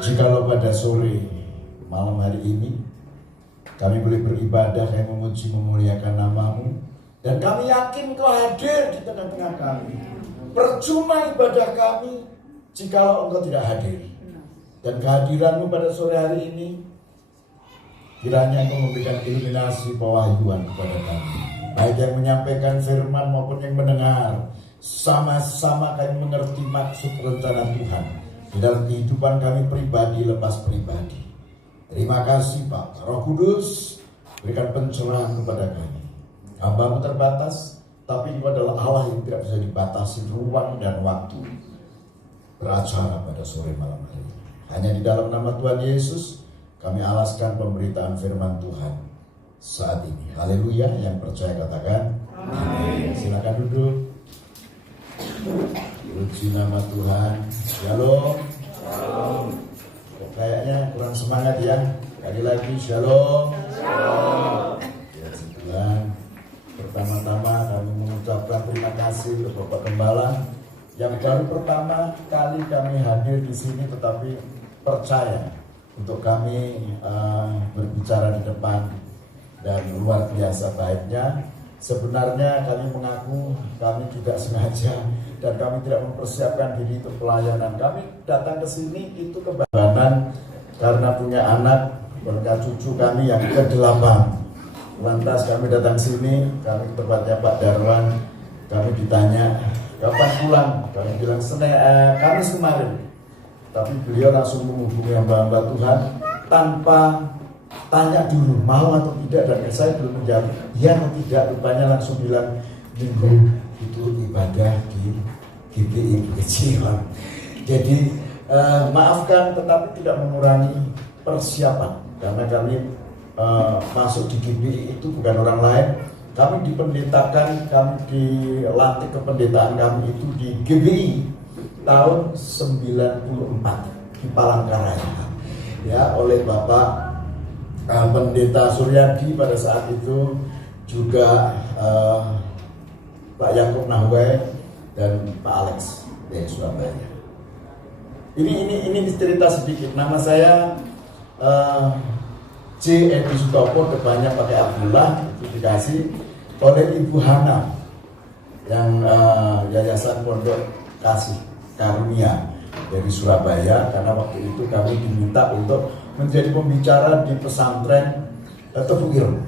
Jikalau pada sore malam hari ini kami boleh beribadah yang memuji memuliakan nama-Mu, dan kami yakin Engkau hadir di tengah-tengah kami. Percuma ibadah kami jikalau Engkau tidak hadir. Dan kehadiran-Mu pada sore hari ini kiranya Engkau memberikan iluminasi pewahyuan kepada kami, baik yang menyampaikan firman maupun yang mendengar. Sama-sama kami mengerti maksud rencana Tuhan di dalam kehidupan kami pribadi lepas pribadi. Terima kasih Pak Roh Kudus, berikan pencerahan kepada kami. Hamba-Mu terbatas, tapi Engkau adalah Allah yang tidak bisa dibatasi ruang dan waktu beracara pada sore malam hari ini. Hanya di dalam nama Tuhan Yesus kami alaskan pemberitaan firman Tuhan saat ini. Haleluya. Yang percaya katakan amin. Silakan duduk. Puji nama Tuhan. Shalom. Shalom. Kayaknya kurang semangat ya. Sekali lagi shalom. Shalom. Ya Tuhan. Pertama-tama kami mengucapkan terima kasih untuk Bapak Gembala yang baru pertama kali kami hadir di sini, tetapi percaya untuk kami berbicara di depan, dan luar biasa baiknya. Sebenarnya kami mengaku kami tidak sengaja dan kami tidak mempersiapkan diri untuk pelayanan. Kami datang ke sini itu kebetulan karena punya anak, berkat cucu kami yang ke-8. Lantas kami datang sini, kami ke tempatnya Pak Darwan. Kami ditanya, kapan pulang? Kami bilang Kamis kemarin. Tapi beliau langsung menghubungi hamba-hamba Tuhan tanpa tanya dulu mau atau tidak, dan saya belum menjawab ya atau tidak. Rupanya langsung bilang minggu itu ibadah di GBI Kecilan. Jadi maafkan, tetapi tidak mengurangi persiapan, karena kami masuk di GBI itu bukan orang lain. Kami dipendetakan, kami dilantik kependetaan kami itu di GBI tahun 94 di Palangkaraya ya, oleh Bapak Pendeta Suryadi pada saat itu, juga Pak Yakub Nahwe dan Pak Alex dari Surabaya. Ini cerita sedikit. Nama saya J. Edi Sutopo, depannya pakai Abdullah, itu dikasih oleh Ibu Hana yang Yayasan Pondok Kasih Karunia dari Surabaya, karena waktu itu kami diminta untuk menjadi pembicara di pesantren Tebu Ireng.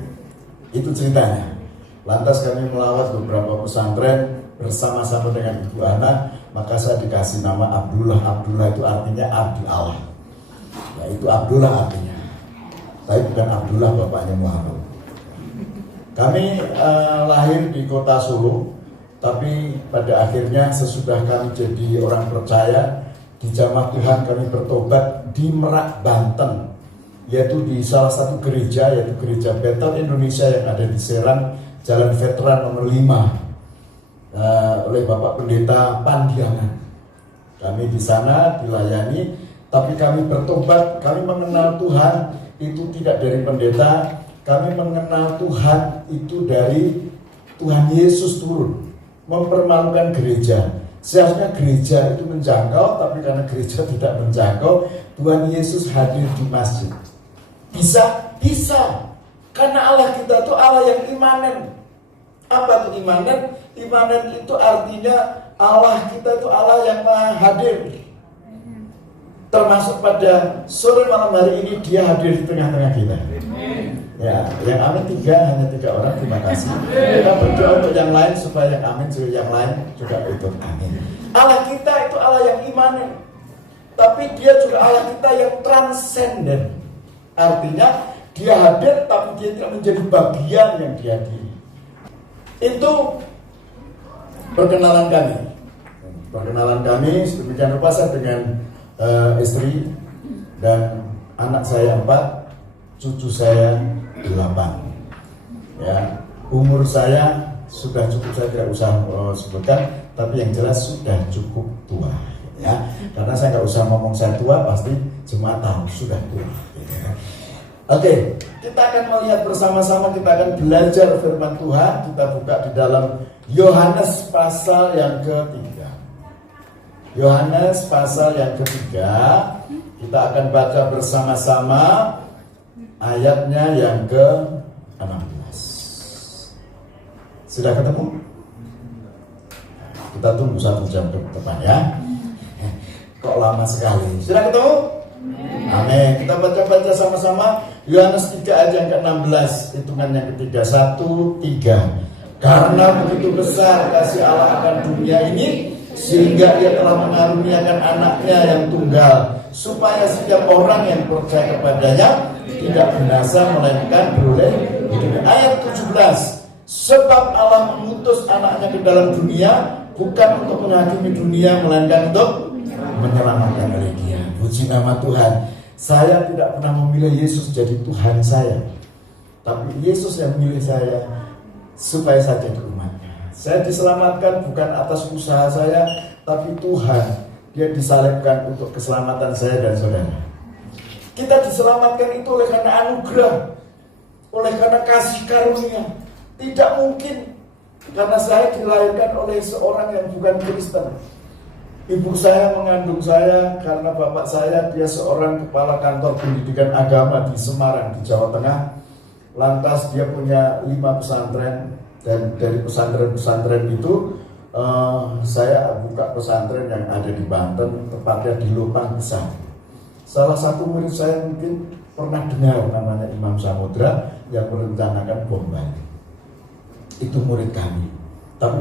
Itu ceritanya. Lantas kami melawat beberapa pesantren bersama-sama dengan Ibu Ana, maka saya dikasih nama Abdullah. Abdullah itu artinya abdi Allah. Nah, itu Abdullah artinya. Tapi bukan Abdullah bapaknya Muhammad. Kami lahir di kota Solo, tapi pada akhirnya sesudah kami jadi orang percaya di jamaah Tuhan, kami bertobat di Merak, Banten, yaitu di salah satu gereja, yaitu Gereja Betel Indonesia yang ada di Serang, Jalan Veteran nomor 5, oleh Bapak Pendeta Pandiangan. Kami di sana dilayani, tapi kami bertobat. Kami mengenal Tuhan itu tidak dari pendeta, kami mengenal Tuhan itu dari Tuhan Yesus turun mempermalukan gereja. Seharusnya gereja itu menjangkau, tapi karena gereja tidak menjangkau, Tuhan Yesus hadir di masjid. Bisa. Karena Allah kita itu Allah yang imanen. Apa itu imanen? Imanen itu artinya Allah kita itu Allah yang maha hadir. Termasuk pada sore malam hari ini dia hadir di tengah-tengah kita. Ya, yang amin hanya tiga orang. Terima kasih. Kita berdoa untuk yang lain supaya yang amin juga yang lain juga ikut amin. Allah kita itu Allah yang imanen, tapi dia juga Allah kita yang transenden. Artinya dia hadir, tapi dia tidak menjadi bagian yang dihadiri. Itu perkenalan kami. Sedemikian rupa saya dengan istri, dan anak saya 4, cucu saya 8. Ya, umur saya sudah cukup, saya tidak usah sebutkan, tapi yang jelas sudah cukup tua. Ya, karena saya nggak usah ngomong saya tua, pasti jemaat tahu sudah tua. Ya. Oke, kita akan melihat bersama-sama, kita akan belajar firman Tuhan. Kita buka di dalam Yohanes pasal yang ketiga. Yohanes pasal yang ketiga, kita akan baca bersama-sama ayatnya yang ke-16. Sudah ketemu? Kita tunggu 1 jam ke depan ya. Kok lama sekali? Sudah ketemu? Amin. Kita baca-baca sama-sama Yohanes 3 ayat yang ke-16, hitungan yang ketiga. 1, 3. Karena begitu besar kasih Allah akan dunia ini, sehingga ia telah mengaruniakan anaknya yang tunggal, supaya setiap orang yang percaya kepadanya tidak binasa melainkan beroleh hidup. Ayat 17. Sebab Allah mengutus anaknya ke dalam dunia, bukan untuk menghakimi dunia, melainkan untuk menyelamatkan oleh Dia. Puji nama Tuhan. Saya tidak pernah memilih Yesus jadi Tuhan saya, tapi Yesus yang memilih saya supaya saya jadi umatnya. Saya diselamatkan bukan atas usaha saya, tapi Tuhan, Dia disalibkan untuk keselamatan saya dan saudara. Kita diselamatkan itu oleh karena anugerah, oleh karena kasih karunia. Tidak mungkin karena saya dilahirkan oleh seorang yang bukan Kristen. Ibu saya mengandung saya karena bapak saya, dia seorang kepala kantor pendidikan agama di Semarang, di Jawa Tengah. Lantas dia punya 5 pesantren, dan dari pesantren-pesantren itu saya buka pesantren yang ada di Banten, tepatnya di Lopang Besar. Salah satu murid saya mungkin pernah dengar namanya Imam Samudra yang merencanakan bom Bali. Itu murid kami. Tapi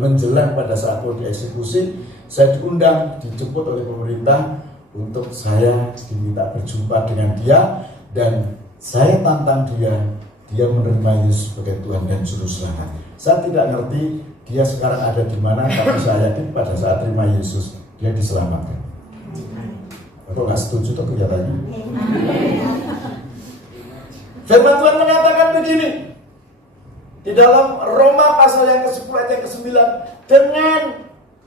menjelang pada saat mau dieksekusi, saya diundang, dijemput oleh pemerintah untuk saya diminta berjumpa dengan dia, dan saya tantang dia menerima Yesus sebagai Tuhan dan Juru Selamat. Saya tidak ngerti dia sekarang ada di mana, tapi saya yakin pada saat terima Yesus dia diselamatkan. Atau nggak setuju tuh kelihatannya? Firman Tuhan mengatakan begini di dalam Roma pasal yang ke-10 ayat yang ke-9, dengan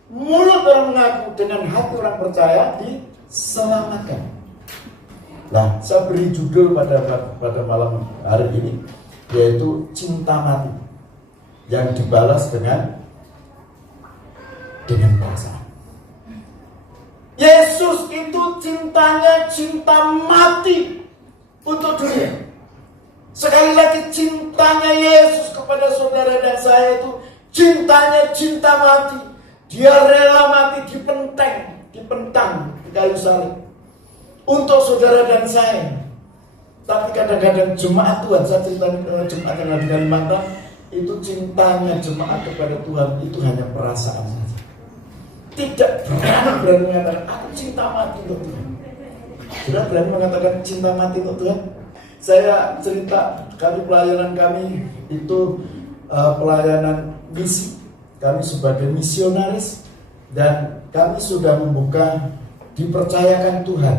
mulut orang mengaku, dengan hati orang percaya diselamatkan. Nah, saya beri judul pada malam hari ini, yaitu cinta mati yang dibalas dengan perasaan. Yesus itu cintanya cinta mati untuk dunia. Sekali lagi, cintanya Yesus kepada saudara dan saya itu cintanya cinta mati. Dia rela mati dipentang di kayu salib untuk saudara dan saya. Tapi kadang-kadang jemaat Tuhan, saya cerita jemaat yang ada di Kalimantan, itu cintanya jemaat kepada Tuhan itu hanya perasaan saja. Tidak berani mengatakan aku cinta mati untuk Tuhan. Sudah berani mengatakan cinta mati untuk Tuhan? Saya cerita, pelayanan kami itu pelayanan misi. Kami sebagai misionaris, dan kami sudah membuka, dipercayakan Tuhan.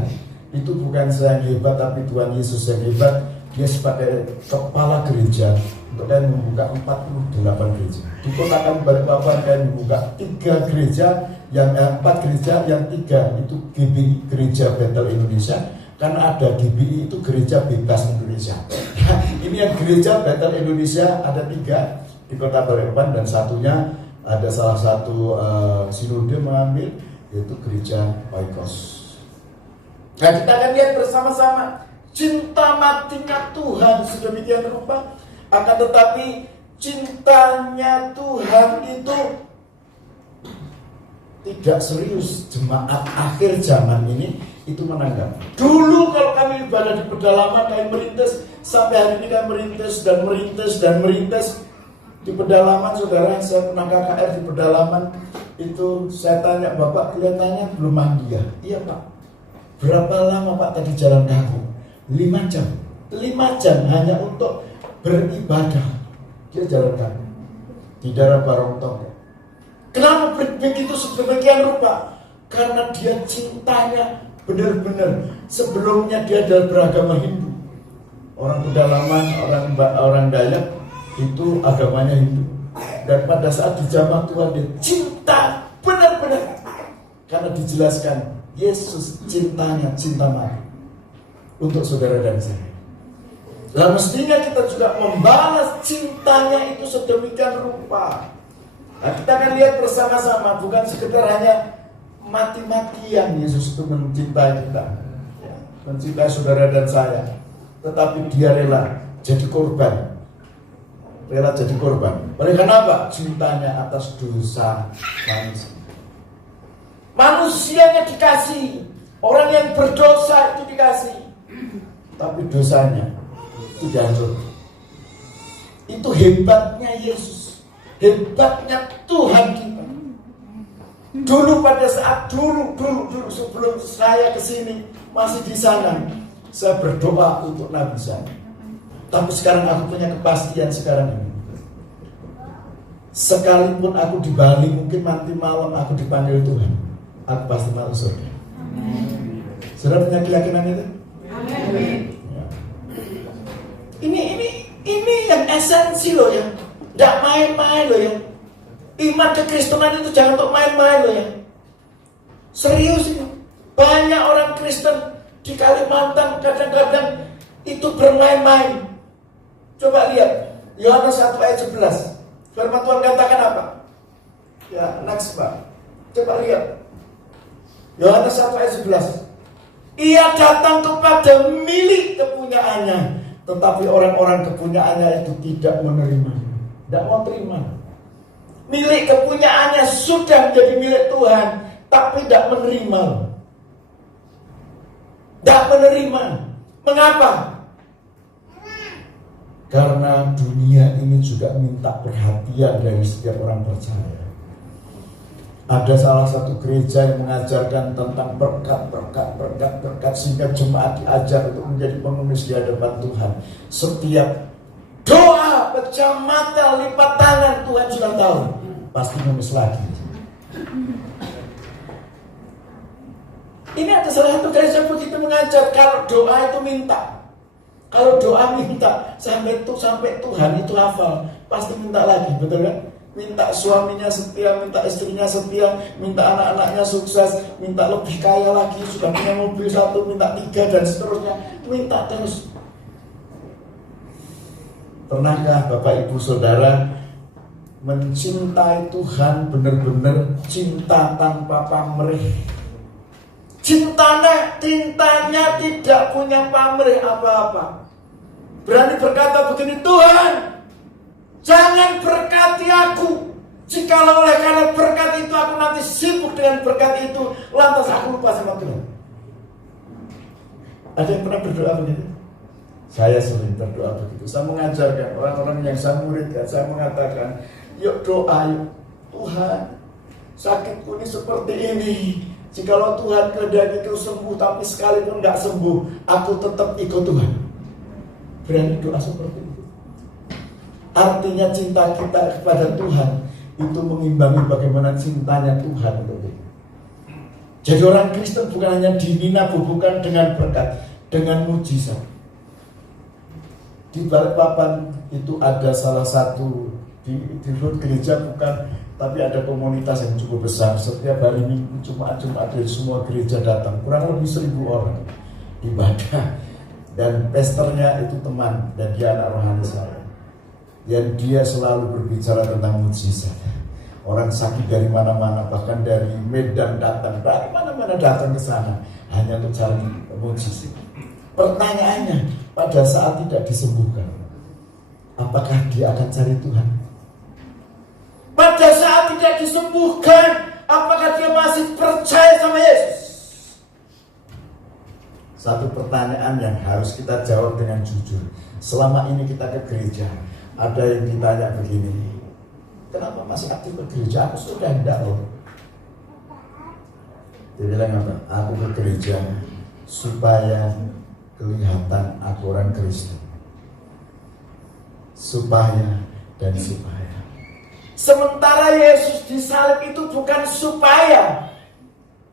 Itu bukan saya yang hebat, tapi Tuhan Yesus yang hebat. Dia sebagai kepala gereja untuk kami membuka 48 gereja. Di kota kami Balikpapan kami membuka 3 gereja, yang 4 gereja, yang 3 itu GBI, Gereja Betel Indonesia. Karena ada GBI itu Gereja Bebas Indonesia. Nah, ini yang Gereja Betel Indonesia ada 3 di kota Balikpapan, dan satunya ada salah satu sinode mengambil, yaitu Gereja Oikos. Nah, kita akan lihat bersama-sama cinta matinya Tuhan sedemikian rupa. Akan tetapi cintanya Tuhan itu tidak serius. Jemaat akhir zaman ini itu menanggapi. Dulu kalau kami ibadah di pedalaman, kami merintis, sampai hari ini kami merintis di pedalaman. Saudara, saya pernah KKR di pedalaman. Itu saya tanya, Bapak kelihatannya belum mandi ya? Iya Pak. Berapa lama Pak tadi jalan kaki? 5 jam. 5 jam hanya untuk beribadah. Dia jalan kaki di daerah Barongsong. Kenapa begitu sedemikian rupa? Karena dia cintanya benar-benar. Sebelumnya dia adalah beragama Hindu. Orang pedalaman, orang Dayak itu agamanya Hindu. Dan pada saat dijamah Tuhan, dia cinta benar-benar. Karena dijelaskan Yesus cintanya cinta mati untuk saudara dan saya. Nah, mestinya kita juga membalas cintanya itu sedemikian rupa. Nah, kita akan lihat bersama-sama, bukan sekedar hanya mati-matian Yesus itu mencintai kita, ya, mencintai saudara dan saya, tetapi dia rela jadi korban. Rela jadi korban. Oleh karena apa? Cintanya atas dosa manusia. Manusianya dikasih, orang yang berdosa itu dikasih, tapi dosanya itu dihancur. Itu hebatnya Yesus, hebatnya Tuhan kita. Dulu pada saat dulu sebelum saya kesini masih di sana, saya berdoa untuk Nabi saya. Tapi sekarang aku punya kepastian sekarang ini. Sekalipun aku di Bali, mungkin nanti malam aku dipanggil Tuhan, aku pasti masuk surga. Saudara punya keyakinan itu? Amin. Ya. Ini yang esensi loh ya. Tidak main-main loh ya. Iman kekristenan itu jangan untuk main-main loh ya. Serius ini. Banyak orang Kristen di Kalimantan kadang-kadang itu bermain-main. Coba lihat Yohanes 1 ayat 11. Firman Tuhan katakan apa? Ya, next Pak. Coba lihat Yohanes 1 ayat 11. Ia datang kepada milik kepunyaannya, tetapi orang-orang kepunyaannya itu tidak menerima. Tidak mau terima. Milik kepunyaannya sudah menjadi milik Tuhan, tapi tidak menerima. Tidak menerima. Mengapa? Karena dunia ini juga minta perhatian dari setiap orang percaya. Ada salah satu gereja yang mengajarkan tentang berkat sehingga jemaat diajar untuk menjadi pengemis di hadapan Tuhan. Setiap doa, pecah mata, lipat tangan, Tuhan sudah tahu. Pasti mengemis lagi. Ini ada salah satu gereja begitu mengajar, kalau doa itu minta. Kalau doa minta sampai Tuhan itu hafal, pasti minta lagi, betul kan? Minta suaminya setia, minta istrinya setia, minta anak-anaknya sukses, minta lebih kaya lagi, sudah punya mobil 1, minta 3 dan seterusnya, minta terus. Pernahkah Bapak Ibu Saudara mencintai Tuhan benar-benar cinta tanpa pamrih? Cintanya tidak punya pamrih apa-apa. Berani berkata begini, Tuhan, jangan berkati aku. Jikalau oleh karena berkat itu aku nanti sibuk dengan berkat itu, lantas aku lupa sama Tuhan. Ada yang pernah berdoa begitu? Saya sering berdoa begitu. Saya mengajarkan orang-orang yang saya muridkan, saya mengatakan, yuk doa, yuk Tuhan, sakitku ini seperti ini. Jikalau Tuhan kehendaki itu sembuh, tapi sekalipun gak sembuh, aku tetap ikut Tuhan. Berani doa seperti itu. Artinya cinta kita kepada Tuhan itu mengimbangi bagaimana cintanya Tuhan untuk kita. Jadi orang Kristen bukan hanya dinina bukan dengan berkat, dengan mujizat. Di Balikpapan itu ada salah satu di gereja bukan, tapi ada komunitas yang cukup besar. Setiap hari Minggu Jumat dari semua gereja datang, kurang lebih 1.000 orang ibadah. Dan pastornya itu teman dan dia anak rohani saya. Dan dia selalu berbicara tentang mujizat. Orang sakit dari mana-mana, bahkan dari Medan datang, dari mana-mana datang ke sana hanya untuk cari mujizat. Pertanyaannya, pada saat tidak disembuhkan, apakah dia akan cari Tuhan? Pada saat tidak disembuhkan, apakah dia masih percaya sama Yesus? Satu pertanyaan yang harus kita jawab dengan jujur. Selama ini kita ke gereja, ada yang ditanya begini, kenapa masih aktif ke gereja? Aku sudah tidak loh. Dia bilang apa? Aku ke gereja supaya kelihatan aku orang Kristen. Supaya dan supaya. Sementara Yesus disalib itu bukan supaya,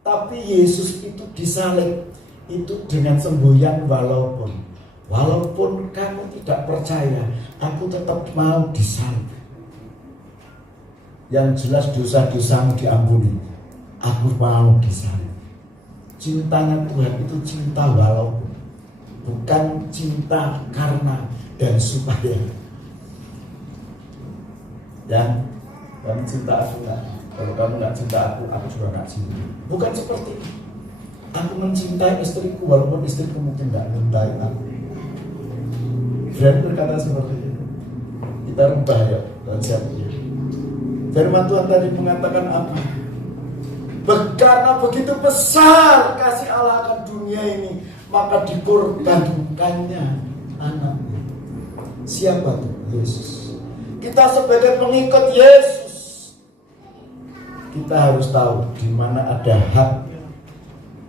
Tapi Yesus itu disalib itu dengan semboyan walaupun kamu tidak percaya, aku tetap mau disalib. Yang jelas dosa-dosamu diampuni, aku mau disalib. Cintanya Tuhan itu cinta walaupun, bukan cinta karena dan supaya. Dan kamu cinta aku enggak? Kalau kamu nggak cinta aku juga nggak cinta. Bukan seperti itu. Aku mencintai istriku walaupun istriku mungkin nggak mencintai aku. Firman berkata seperti itu. Kita rubah ya konsepnya. Firman Tuhan tadi mengatakan apa? Karena begitu besar kasih Allah akan dunia ini, maka dikorbankannya anaknya. Siapa tuh? Yesus. Kita sebagai pengikut Yesus, kita harus tahu di mana ada hak,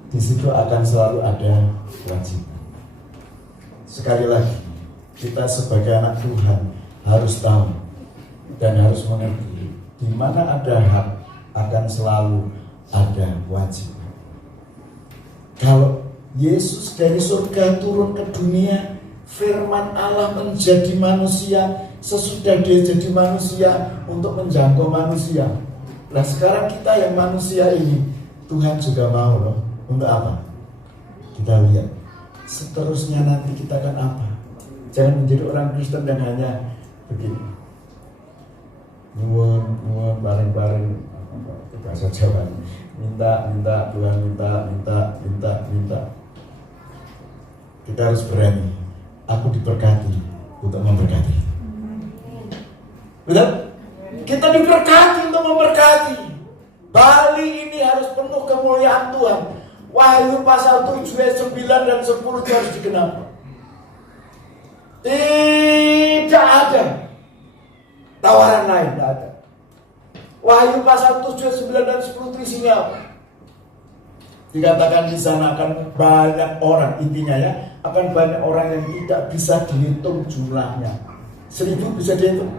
di situ akan selalu ada kewajiban. Sekali lagi, kita sebagai anak Tuhan harus tahu dan harus mengerti di mana ada hak akan selalu ada kewajiban. Kalau Yesus dari surga turun ke dunia, firman Allah menjadi manusia, sesudah dia jadi manusia untuk menjangkau manusia. Nah sekarang kita yang manusia ini, Tuhan juga mau loh. Untuk apa? Kita lihat seterusnya nanti kita akan apa. Jangan menjadi orang Kristen yang hanya begini, nuwun bareng-bareng, bahasa Jawa, minta Tuhan, minta. Kita harus berani. Aku diberkati untuk memberkati. Betul? Kita diberkati untuk memberkati. Bali ini harus penuh kemuliaan Tuhan. Wahyu pasal 7 ayat 9 dan 10 itu harus digenapi. Tidak ada tawaran lain, tidak ada. Wahyu pasal 7 ayat 9 dan 10 itu isinya apa? Dikatakan di sana akan banyak orang, intinya ya, akan banyak orang yang tidak bisa dihitung jumlahnya. 1000 bisa dihitung?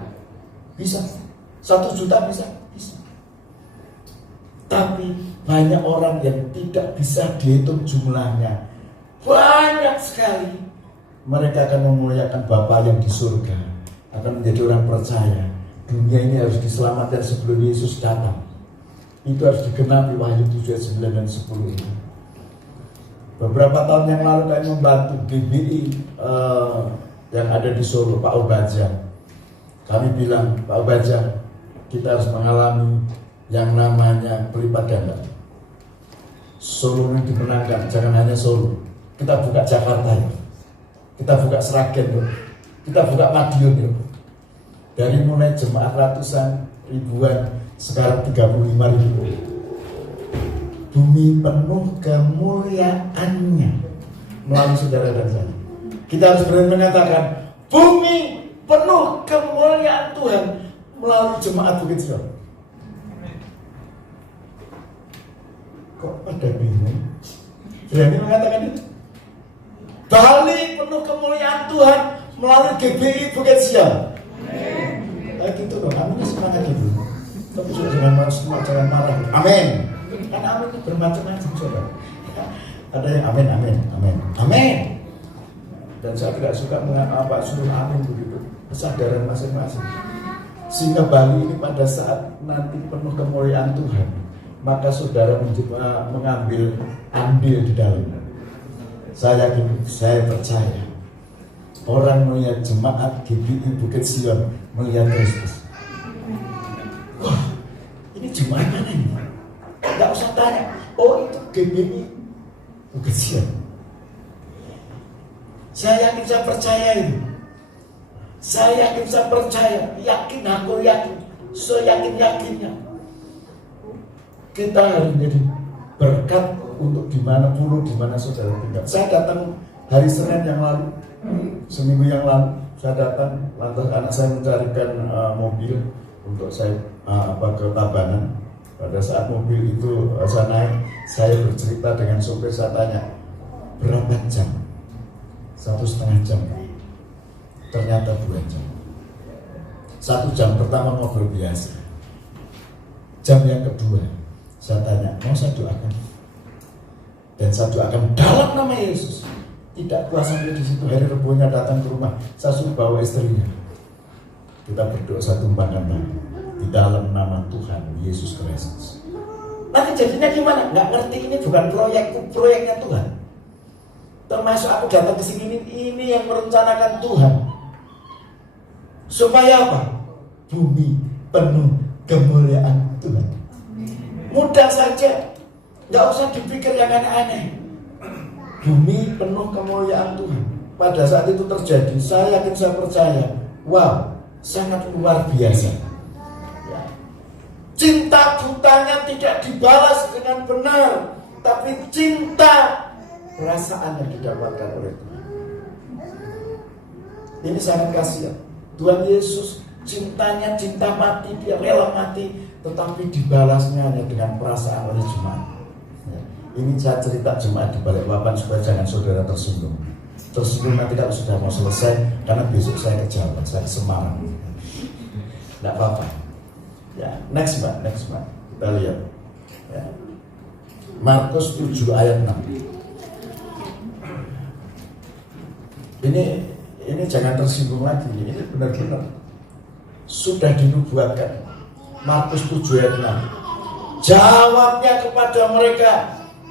Bisa. 1 juta bisa? Bisa. Tapi banyak orang yang tidak bisa dihitung jumlahnya. Banyak sekali. Mereka akan memuliakan Bapa yang di surga. Akan menjadi orang percaya. Dunia ini harus diselamatkan sebelum Yesus datang. Itu harus digenapi Wahyu 7, 9 dan 10 ini. Beberapa tahun yang lalu kami membantu GBI yang ada di Solo, Pak Obaja. Kami bilang, Pak Obaja, kita harus mengalami yang namanya berlipat ganda. Solo ini dimenangkan, jangan hanya Solo. Kita buka Jakarta ya. Kita buka Sragen ya. Kita buka Madiun ya. Dari mulai jemaat ratusan ribuan, sekarang 35.000. Bumi penuh kemuliaannya melalui saudara dan saya. Kita harus berani mengatakan, bumi penuh kemuliaan Tuhan melalui jemaat Bukit Sion. Kok pada bingung? Berani mengatakan itu? Bali penuh kemuliaan Tuhan melalui GBI Bukit Sion. Gitu dong, aminnya semangat gitu. Tapi jangan marah. Amin. Kan amin itu bermacam-macam saudara. Ada yang amin. Dan saya tidak suka suruh amin begitu. Kesadaran masing-masing. Sehingga Bali ini pada saat nanti penuh kemuliaan Tuhan, maka saudara mengambil andil di dalamnya. Saya percaya orang melihat jemaat GBI Bukit Sion melihat Kristus. Wah, ini jemaat mana ini? Tidak usah tanya. Oh, itu GBI Bukit Sion. Saya yakin, saya percaya ini. Saya yakin, saya percaya. Yakin, aku yakin. Seyakin-yakinnya. Kita harus menjadi berkat untuk di mana saudara tinggal. Saya datang hari Senin yang lalu, seminggu yang lalu, saya datang, lantas anak saya mencarikan mobil untuk saya ke Tabanan. Pada saat mobil itu saya naik, saya bercerita dengan sopir, saya tanya, berapa jam? 1,5 jam. Ternyata 2 jam. 1 jam pertama ngobrol biasa. Jam yang kedua, saya tanya, mau saya doakan? Dan saya doakan dalam nama Yesus. Tidak puas sampai di situ, hari Rebunya datang ke rumah, saya suruh bawa istrinya. Kita berdoa, saya tumpahkan tangan di dalam nama Tuhan Yesus Kristus. Nanti jadinya gimana? Nggak ngerti, ini bukan proyeknya Tuhan. Termasuk aku datang ke sini, ini yang merencanakan Tuhan. Supaya apa? Bumi penuh kemuliaan Tuhan. Mudah saja, nggak usah dipikir yang aneh-aneh. Bumi penuh kemuliaan Tuhan. Pada saat itu terjadi, saya yakin, saya percaya, wow, sangat luar biasa. Ya. Cinta butanya tidak dibalas dengan benar, tapi cinta perasaan yang didapatkan oleh Tuhan. Ini sangat kasihan. Tuhan Yesus cintanya cinta mati, dia rela mati, tetapi dibalasnya hanya dengan perasaan oleh jemaat. Ya. Ini saya cerita jemaat di Balikpapan supaya jangan saudara tersinggung. Tersinggung nanti kalau sudah mau selesai, karena besok saya ke Jawa, saya ke Semarang. Tidak apa-apa. Ya, next Mbak. Kita lihat. Ya. Markus 7 ayat 6. Ini jangan tersinggung lagi. Ini benar-benar sudah dinubuatkan. Markus 7 ayat 6. Jawabnya kepada mereka,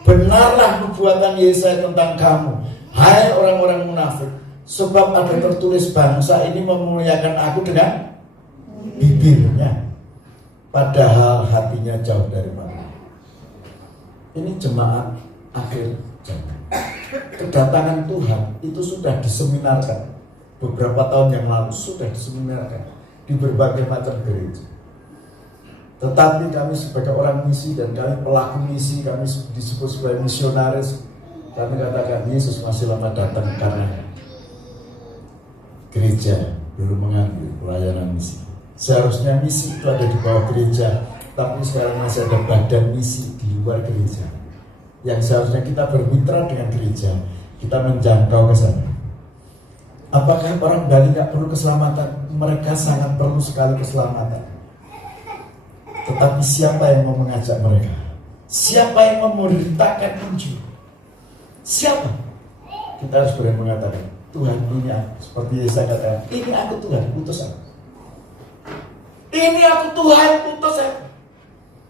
benarlah nubuatan Yesaya tentang kamu, hai orang-orang munafik, sebab ada tertulis, bangsa ini memuliakan aku dengan bibirnya, padahal hatinya jauh daripada. Ini jemaat akhir zaman. Kedatangan Tuhan itu sudah diseminarkan beberapa tahun yang lalu, sudah diseminarkan di berbagai macam gereja. Tetapi kami sebagai orang misi dan kami pelaku misi, kami disebut sebagai misionaris. Kami katakan Yesus masih lama datang karena gereja belum mengambil pelayanan misi. Seharusnya misi itu ada di bawah gereja, tapi sekarang masih ada badan misi di luar gereja. Yang seharusnya kita bermitra dengan gereja, kita menjangkau ke sana. Apakah orang Bali nggak perlu keselamatan? Mereka sangat perlu sekali keselamatan. Tetapi siapa yang mau mengajak mereka? Siapa yang memberitakan Injil? Siapa? Kita harus berani mengatakan, Tuhan ini aku. Seperti Yesaya katakan, ini aku Tuhan, utus aku. Ini aku Tuhan, utus aku.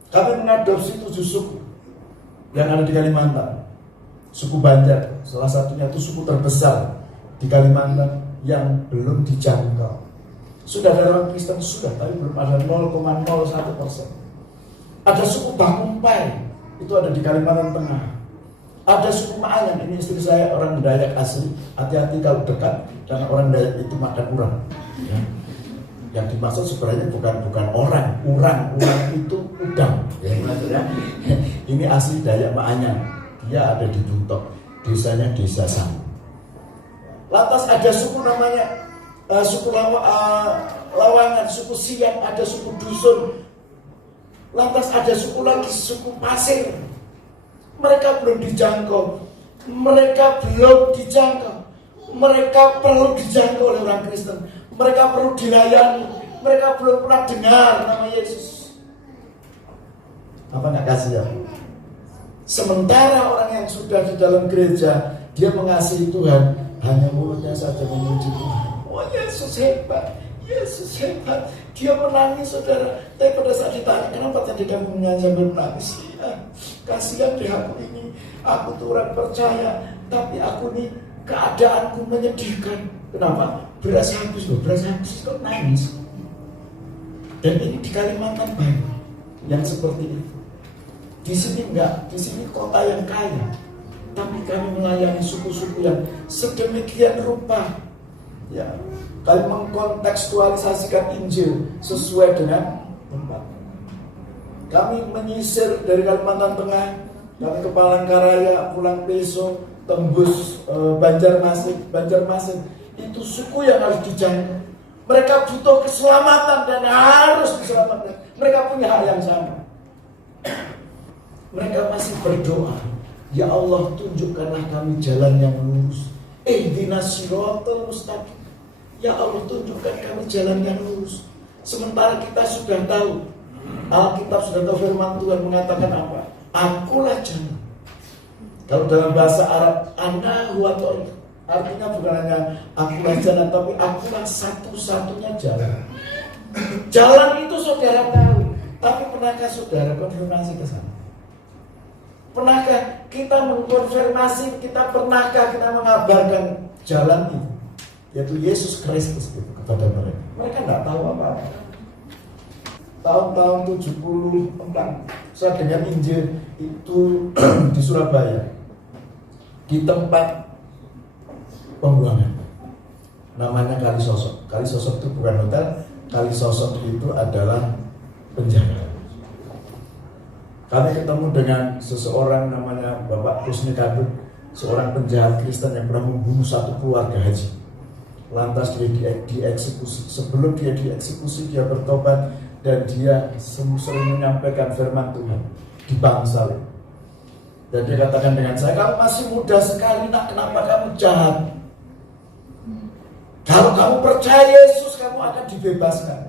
Kami mengadopsi 7 suku yang ada di Kalimantan. Suku Banjar, salah satunya itu suku terbesar di Kalimantan yang belum dijangkau. Sudah ada orang Kristen, sudah, tapi belum ada 0,01%. Ada suku Bangumpai, itu ada di Kalimantan Tengah. Ada suku Maangan, ini istri saya orang Dayak asli. Hati-hati kalau dekat, karena orang Dayak itu makan urang. Ya. Yang dimaksud sebenarnya bukan orang itu udang. Ya, maksudnya, ini asli Dayak Maangan. Dia ada di Buntok, desanya Desa Sam. Lantas ada suku namanya suku Lawangan, suku Siang, ada suku Dusun. Lantas ada suku lagi, suku Pasir. Mereka belum dijangkau. Mereka perlu dijangkau oleh orang Kristen. Mereka perlu dilayani. Mereka belum pernah dengar nama Yesus. Apa nggak kasihan? Sementara orang yang sudah di dalam gereja, dia mengasihi Tuhan, hanya mulutnya saja memuji Tuhan. Oh, Yesus hebat, Yesus hebat. Dia menangis, saudara. Tapi pada saat ditanya, kenapa tadi kamu sambil menangis? Ya, kasihan deh aku ini. Aku tuh orang percaya, tapi aku nih keadaanku menyedihkan. Kenapa? Beras habis kok nangis. Dan ini di Kalimantan banyak yang seperti itu. Di sini enggak, di sini kota yang kaya, tapi kami melayani suku-suku yang sedemikian rupa. Ya, kami mengkontekstualisasikan Injil sesuai dengan tempat. Kami menyisir dari Kalimantan Tengah, kami ke Palangkaraya, Pulang Peso, tembus Banjarmasin. Itu suku yang harus dijangkau. Mereka butuh keselamatan dan harus diselamatkan. Mereka punya hak yang sama. Mereka masih berdoa, ya Allah, tunjukkanlah kami jalan yang lurus. Ihdinas siratal mustaqim. Ya Allah, tunjukkan kami jalan yang lurus. Sementara kita sudah tahu, Alkitab sudah tahu, firman Tuhan mengatakan apa? Akulah jalan. Kalau dalam bahasa Arab, ana huwa thariq, artinya bukan hanya akulah jalan, tapi akulah satu-satunya jalan. Jalan itu saudara tahu, tapi pernahkah saudara konfirmasi ke sana? Pernahkah kita mengkonfirmasi, pernahkah kita mengabarkan jalan itu, yaitu Yesus Kristus itu kepada mereka? Mereka nggak tahu apa-apa. Tahun-tahun 74 saya dengar Injil itu di Surabaya, di tempat pembuangan, namanya Kalisosok. Kalisosok itu bukan hotel, Kalisosok itu adalah penjara. Kami ketemu dengan seseorang namanya Bapak Kusni Kadut, seorang penjahat Kristen yang pernah membunuh satu keluarga haji. Lantas dia dieksekusi. Sebelum dia dieksekusi, dia bertobat dan dia sering menyampaikan firman Tuhan di bangsal. Dan dia katakan dengan saya, kamu masih muda sekali nak, kenapa kamu jahat? Kalau kamu percaya Yesus, kamu akan dibebaskan.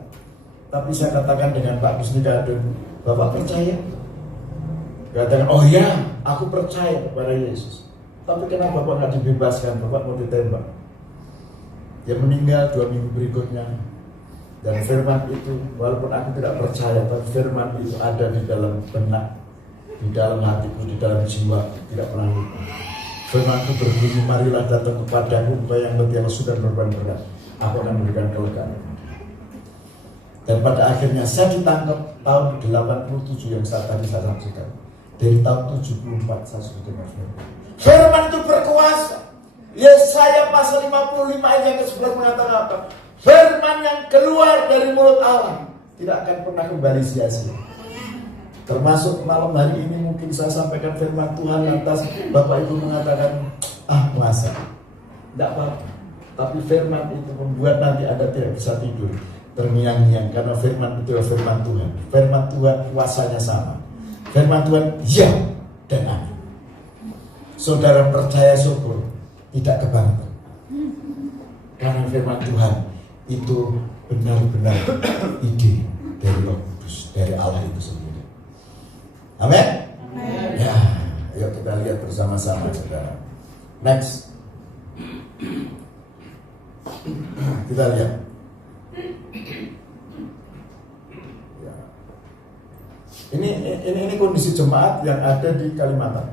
Tapi saya katakan dengan Pak Kusni Kadut, Bapak percaya? Katakan, oh ya, aku percaya kepada Yesus. Tapi kenapa Bapak nggak dibebaskan? Bapak mau ditembak. Dia meninggal 2 minggu berikutnya. Dan firman itu, walaupun aku tidak percaya, tapi firman itu ada di dalam benak, di dalam hatiku, di dalam jiwa, tidak pernah lupa. Firman itu berbunyi, marilah datang kepadaku, engkau yang letih yang sudah berbeban berat, aku akan memberikan kelegaan. Dan pada akhirnya saya ditangkap tahun 87 yang tadi saya saksikan. Dari tahun 74 saya sudah dengar firman itu berkuasa. Yesaya pasal 55 ayat yang ke-11 mengatakan apa? Firman yang keluar dari mulut Allah tidak akan pernah kembali sia-sia. Termasuk malam hari ini mungkin saya sampaikan firman Tuhan, lantas Bapak Ibu mengatakan, masa? Tidak apa-apa. Tapi firman itu membuat nanti Anda tidak bisa tidur terngiang-ngiang, karena firman itu adalah firman Tuhan. Firman Tuhan kuasanya sama. Firman Tuhan ya dan amin. Saudara percaya syukur, tidak kebangetan. Karena firman Tuhan itu benar-benar ide dari Roh Kudus, dari Allah itu sendiri. Amin. Ya, ayo kita lihat bersama-sama, saudara. Next, kita lihat. Ya. Ini kondisi jemaat yang ada di Kalimantan.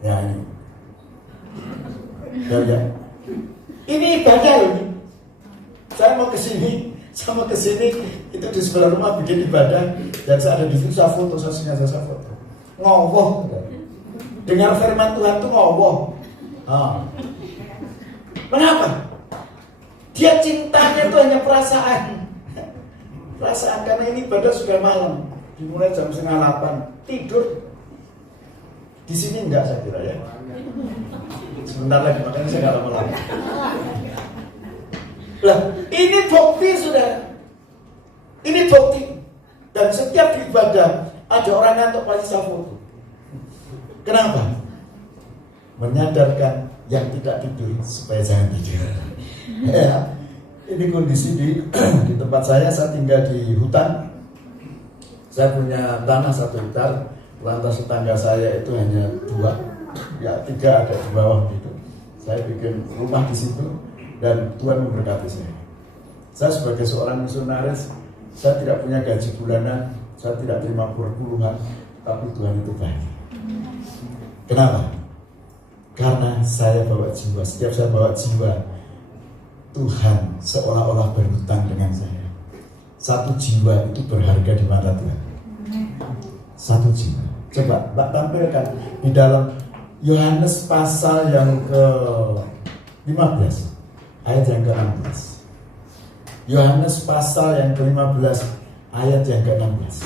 Ya ini. Ya. Ini ibadah loh. Saya mau ke sini itu di sebelah rumah bikin ibadah, dan saya ada di situ, saya foto, saya foto. Ngowoh. Dengar firman Tuhan tuh ngowoh. Kenapa? Dia cintanya itu hanya perasaan. Perasaan, karena ini ibadah sudah malam, dimulai jam 7:30, tidur. Di sini enggak, saya kira ya. Sebentar lagi, makanya saya nggak lama-lama. Lah, ini bukti saudara. Ini bukti. Dan setiap ibadah ada orang ngantuk pasti saya foto. Kenapa? Menyadarkan yang tidak tidur supaya jangan tidur. Ya, ini kondisi di tempat saya tinggal di hutan. Saya punya tanah 1 hektar, lantas tetangga saya itu hanya 2, ya 3 ada di bawah gitu. Saya bikin rumah di situ dan Tuhan memberkati saya. Saya sebagai seorang misionaris, saya tidak punya gaji bulanan, saya tidak terima perpuluhan, tapi Tuhan itu baik. Kenapa? Karena saya bawa jiwa. Setiap saya bawa jiwa, Tuhan seolah-olah berhutang dengan saya. 1 jiwa itu berharga di mata Tuhan. 1 jiwa. Coba Mbak tampilkan di dalam Yohanes pasal yang ke-15 ayat yang ke-16. Yohanes pasal yang ke-15 ayat yang ke-16.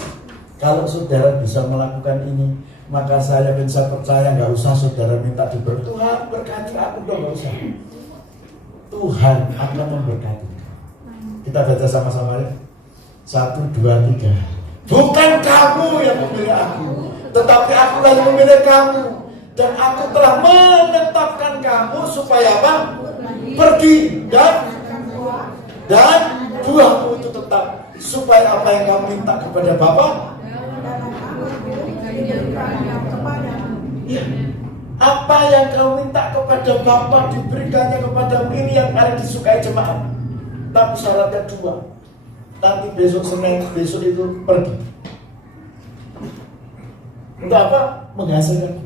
Kalau saudara bisa melakukan ini, maka saya percaya nggak usah saudara minta diberkati. Tuhan berkati aku dong, nggak usah. Tuhan akan memberkati. Kita baca sama-sama ya. 1, 2, 3. Bukan kamu yang memilih aku, tetapi aku yang memilih kamu, dan aku telah menetapkan kamu supaya apa? Pergi dan buahmu itu tetap, supaya apa yang kamu minta kepada Bapa Ya. Apa yang kau minta kepada Bapa diberikannya kepadamu. Ini yang paling disukai jemaat. Tapi syaratnya dua. Nanti besok Senin, besok itu pergi. Untuk apa? Menghasilkan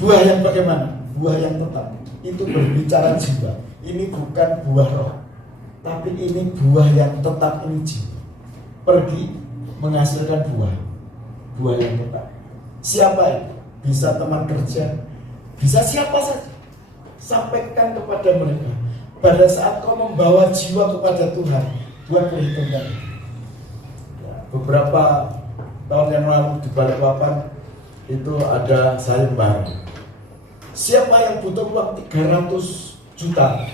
buah yang bagaimana? Buah yang tetap. Itu berbicara jiwa. Ini bukan buah roh, tapi ini buah yang tetap, ini jiwa. Pergi menghasilkan buah. Buah yang tetap. Siapa itu? Bisa teman kerja, bisa siapa saja. Sampaikan kepada mereka. Pada saat kau membawa jiwa kepada Tuhan, Tuhan perhitungkan. Beberapa tahun yang lalu di Balikpapan itu ada sayembara. Siapa yang butuh uang 300 juta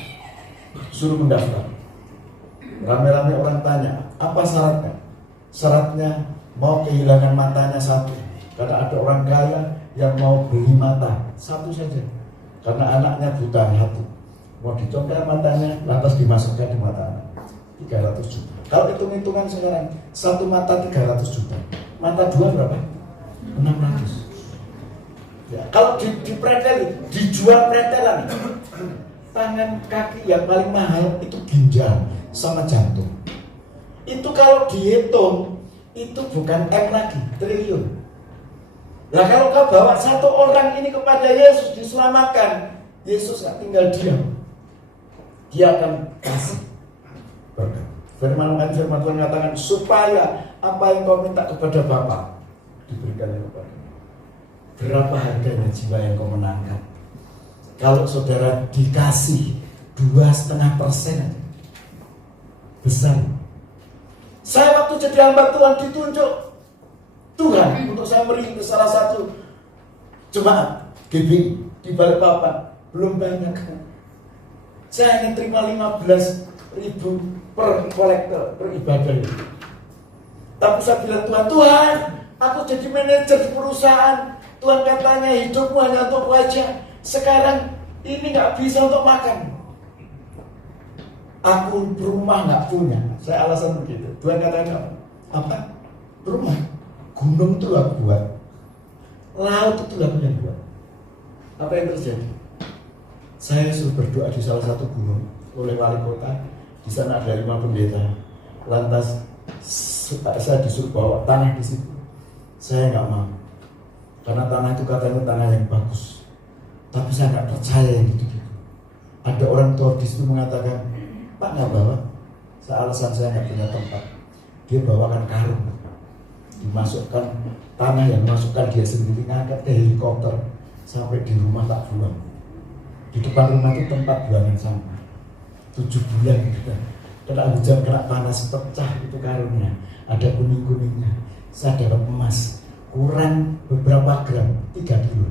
suruh mendaftar. Rame-rame orang tanya, apa syaratnya? Syaratnya mau kehilangan matanya satu. Karena ada orang kaya yang mau beli mata satu saja. Karena anaknya buta satu. Mau dicongkel matanya, lantas dimasukkan di mata anak. 300 juta. Kalau hitung-hitungan sekarang, satu mata 300 juta. Mata dua berapa? 600. Ya, kalau dijual pretelan, tangan kaki yang paling mahal itu ginjal sama jantung. Itu kalau dihitung, itu bukan M lagi, triliun. Nah kalau kau bawa satu orang ini kepada Yesus, diselamatkan, Yesus gak tinggal diam. Dia akan kasih berkat. Firman Tuhan mengatakan, supaya apa yang kau minta kepada Bapa diberikan kepada. Berapa harganya jiwa yang kau menangkan? Kalau saudara dikasih 2,5% besar. Saya waktu jadi hamba Tuhan ditunjuk Tuhan untuk saya merintis salah satu jemaat GBI di Balikpapan. Belum banyak. Saya hanya terima 15.000 per kolektor, per ibadah. Tapi saya bilang, Tuhan, aku jadi manajer di perusahaan. Tuhan katanya hidupmu hanya untuk wajah. Sekarang ini gak bisa untuk makan. Aku rumah gak punya. Saya alasan begitu. Tuhan katanya apa? Rumah. Gunung itu aku buat. Laut itu aku yang buat. Apa yang terjadi? Saya suruh berdoa di salah satu gunung oleh wali kota. Di sana ada 5 pendeta. Lantas saya disuruh bawa tanah di situ. Saya nggak mau, karena tanah itu katanya tanah yang bagus. Tapi saya nggak percaya yang gitu-gitu. Ada orang tua di situ mengatakan, Pak nggak bawa. Alasan saya nggak punya tempat. Dia bawakan karung, dimasukkan tanah yang dimasukkan dia sendiri, ngangkat ke helikopter sampai di rumah tak buang. Di depan rumah itu tempat buangan sampah. 7 bulan gitu. Kena hujan, kena panas, pecah itu karungnya. Ada kuning-kuningnya. Saya dapat emas kurang beberapa gram, 3 kilo.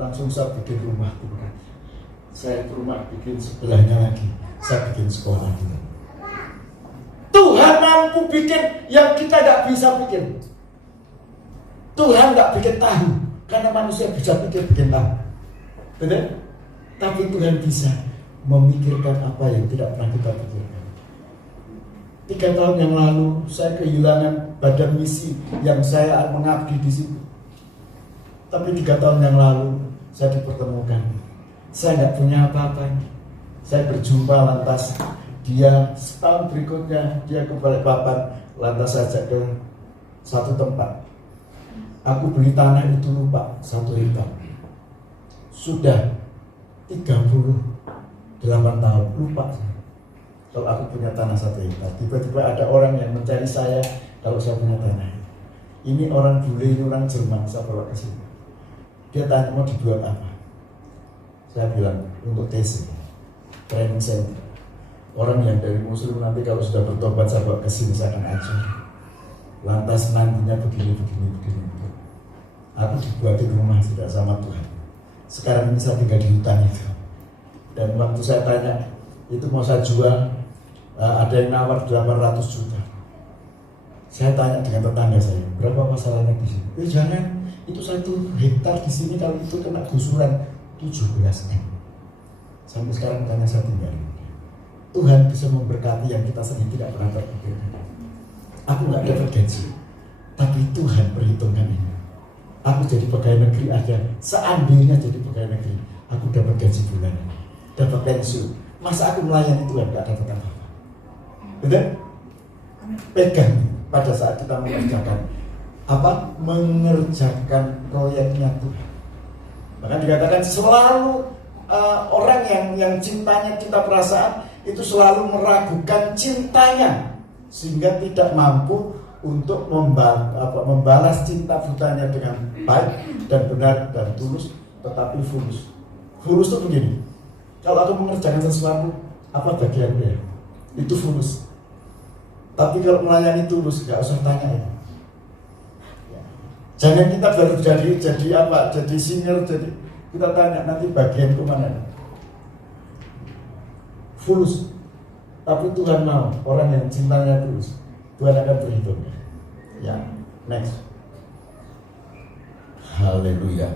Langsung saya bikin rumah Tuhan. Saya ke rumah bikin sebelahnya lagi. Saya bikin sekolah dulu. Tuhan mampu bikin yang kita gak bisa bikin. Tuhan gak bikin tahu, karena manusia bisa bikin tahu. Betul? Tapi Tuhan bisa memikirkan apa yang tidak pernah kita pikirkan. 3 tahun yang lalu saya kehilangan badan misi yang saya mengabdi di situ. Tapi 3 tahun yang lalu saya dipertemukan. Saya nggak punya apa-apa. Saya berjumpa, lantas dia setahun berikutnya dia ke Balikpapan, lantas saya ajak ke satu tempat. Aku beli tanah itu lupa 1 hektar. Sudah 38 tahun lupa. Kalau aku punya tanah 1 hektar, tiba-tiba ada orang yang mencari saya kalau saya punya tanah. Ini orang bule, ini orang Jerman, saya bawa ke sini. Dia tanya mau dibuat apa? Saya bilang untuk TC, training center. Orang yang dari Muslim nanti kalau sudah bertobat saya bawa ke sini, saya akan ajar. Lantas nantinya begini. Aku dibuatin rumah tidak sama Tuhan. Sekarang ini saya tinggal di hutan itu. Dan waktu saya tanya, itu mau saya jual, ada yang nawar 800 juta. Saya tanya dengan tetangga saya, berapa masalahnya di sini? Jangan, itu 1 hektar di sini kalau itu kena gusuran 17 M. Sampai sekarang tanya saya tinggal. Tuhan bisa memberkati yang kita sendiri tidak pernah terpikirkan. Aku nggak dapat gaji, tapi Tuhan perhitungkan ini. Aku jadi pegawai negeri aja. Seandainya jadi pegawai negeri, aku dapat gaji bulanan, dapat pensiun. Masa aku melayani Tuhan gak dapat apa-apa? Betul? Pegang pada saat kita mengerjakan mengerjakan proyeknya Tuhan. Maka dikatakan selalu orang yang cintanya cinta perasaan itu selalu meragukan cintanya, sehingga tidak mampu untuk membalas cinta butanya dengan baik dan benar dan tulus, tetapi fulus. Fulus itu begini, kalau aku mengerjakan sesuatu, apa bagian dia? Itu fulus. Tapi kalau melayani tulus, gak usah tanya ya. Jangan kita baru jadi singer, jadi kita tanya nanti bagianku mana? Fulus. Tapi Tuhan mau orang yang cintanya tulus, Tuhan akan berhitung. Ya, next. Haleluya.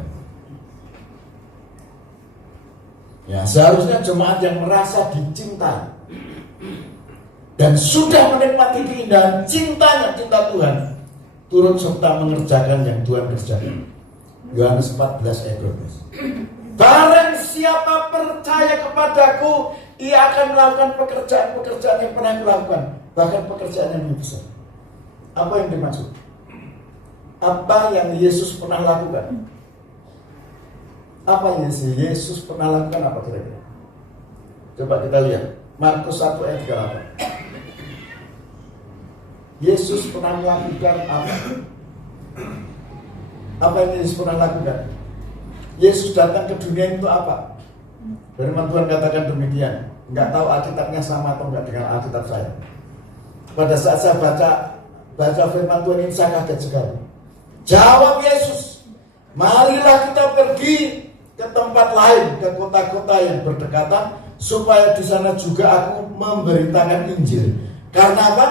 Ya, seharusnya jemaat yang merasa dicintai dan sudah menikmati keindahan cintanya, cinta Tuhan, turut serta mengerjakan yang Tuhan kerjakan. Yohanes 14 ayat 12. Barang siapa percaya kepadaku, ia akan melakukan pekerjaan-pekerjaan yang pernah kulakukan, bahkan pekerjaan yang lebih besar. Apa yang dimaksud? Apa yang Yesus pernah lakukan? Apa yang Yesus pernah lakukan, apa kira-kira? Coba kita lihat Markus 1 ayat 38. Yesus pernah melakukan apa? Apa yang Yesus pernah lakukan? Yesus datang ke dunia itu apa? Firman Tuhan katakan demikian. Enggak tahu Alkitabnya sama atau enggak dengan Alkitab saya. Pada saat saya baca firman Tuhan ini, saya kaget sekali. Jawab Yesus, marilah kita pergi ke tempat lain, ke kota-kota yang berdekatan, supaya di sana juga aku memberitakan Injil. Karena apa?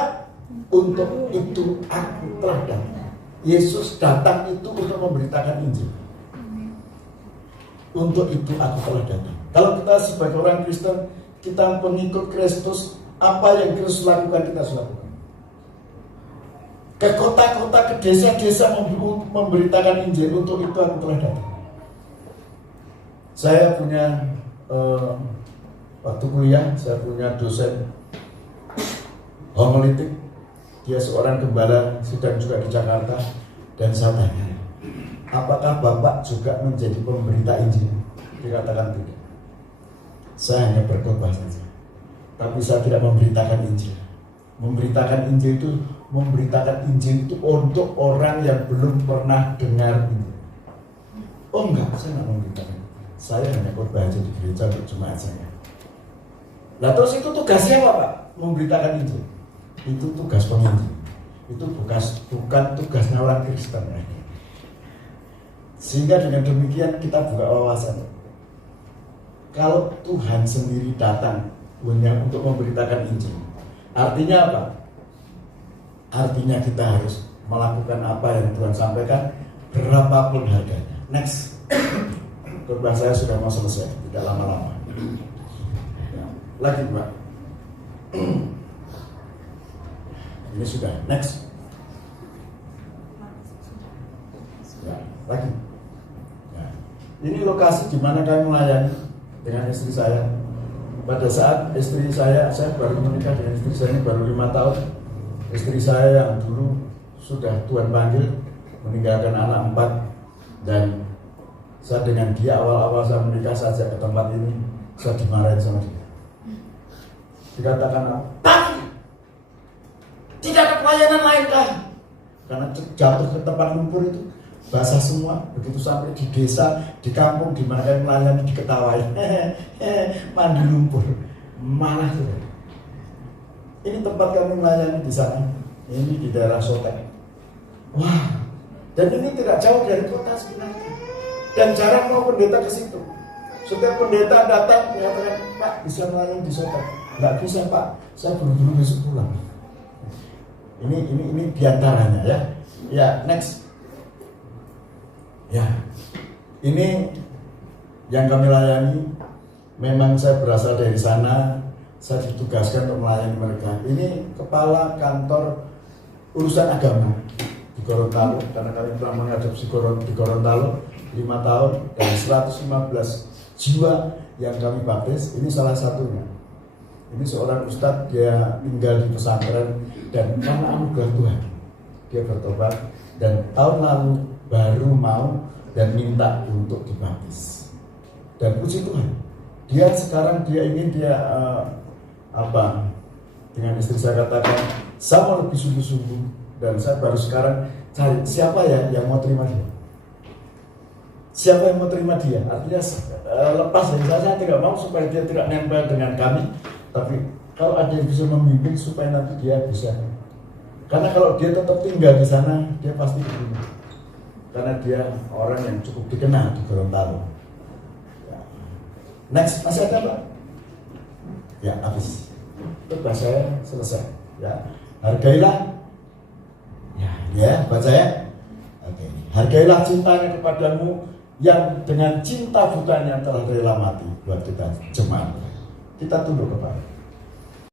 Untuk itu aku telah datang. Yesus datang itu untuk memberitakan Injil. Untuk itu aku telah datang. Kalau kita sebagai orang Kristen, kita pengikut Kristus, apa yang Kristus lakukan kita harus lakukan. Ke kota-kota, ke desa-desa memberitakan Injil. Untuk itu aku telah datang. Saya punya waktu kuliah, saya punya dosen homiletik. Dia seorang gembala sedang juga di Jakarta. Dan saya tanya, apakah Bapak juga menjadi pemberita Injil? Dikatakan tidak. Saya hanya berkhotbah saja, tapi saya tidak memberitakan Injil. Memberitakan Injil itu untuk orang yang belum pernah dengar Injil. Oh enggak, saya tidak memberitakan. Saya hanya khotbah aja di gereja untuk jemaat saya. Nah terus itu tugasnya apa Pak? Memberitakan Injil. Itu tugas penginjil. Itu bukan tugasnya orang Kristen. Sehingga dengan demikian kita buka wawasan. Kalau Tuhan sendiri datang punya untuk memberitakan Injil, artinya apa? Artinya kita harus melakukan apa yang Tuhan sampaikan, berapapun harganya. Next. Khotbah saya sudah mau selesai, tidak lama-lama. Ya, lagi Pak. Ini sudah, next. Ya, lagi. Ya. Ini lokasi di mana kami melayani dengan istri saya. Pada saat istri saya baru menikah dengan istri saya ini baru 5 tahun. Istri saya yang dulu sudah Tuhan panggil, meninggalkan anak 4, dan saya dengan dia awal-awal saya menikah saja ke tempat ini, saya dimarahin sama dia. Dikatakan apa? Tidak ada pelayanan lain kah? Karena jatuh ke tempat lumpur itu basah semua. Begitu sampai di desa, di kampung di mana kami melayani, diketawain. Mandi lumpur. Malah tuh. Ini tempat kami melayani di sana. Ini di daerah Sotek. Wah. Dan ini tidak jauh dari kota sebenarnya. Dan jarang mau pendeta ke situ. Setiap pendeta datang mengatakan, Pak bisa melayani di Sotek. Nggak bisa Pak, saya buru-buru besok pulang. Ini diantaranya ya. Ya, next. Ya, ini yang kami layani. Memang saya berasal dari sana. Saya ditugaskan untuk melayani mereka. Ini kepala kantor urusan agama di Gorontalo, karena kami pernah mengadopsi di Gorontalo 5 tahun dan 115 jiwa yang kami baptis. Ini salah satunya. Ini seorang ustadz, dia tinggal di pesantren dan karena anugerah Tuhan dia bertobat dan tahun lalu baru mau dan minta untuk dibaptis. Dan puji Tuhan, dia sekarang ingin dengan istri saya katakan, saya mau lebih sungguh-sungguh dan saya baru sekarang cari siapa ya yang mau terima dia. Siapa yang mau terima dia? Artinya lepas dari saya tidak mau supaya dia tidak nempel dengan kami, tapi kalau ada yang bisa membimbing supaya nanti dia bisa. Karena kalau dia tetap tinggal di sana, dia pasti begini. Karena dia orang yang cukup dikenal di Gorontalo. Ya. Next, masih ada Pak? Ya, habis. Tugas saya selesai. Ya, hargailah. Ya, baca ya. Oke. Hargailah cintanya kepadamu yang dengan cinta bukan yang telah rela mati buat kita jemaat. Kita tunduk kepada.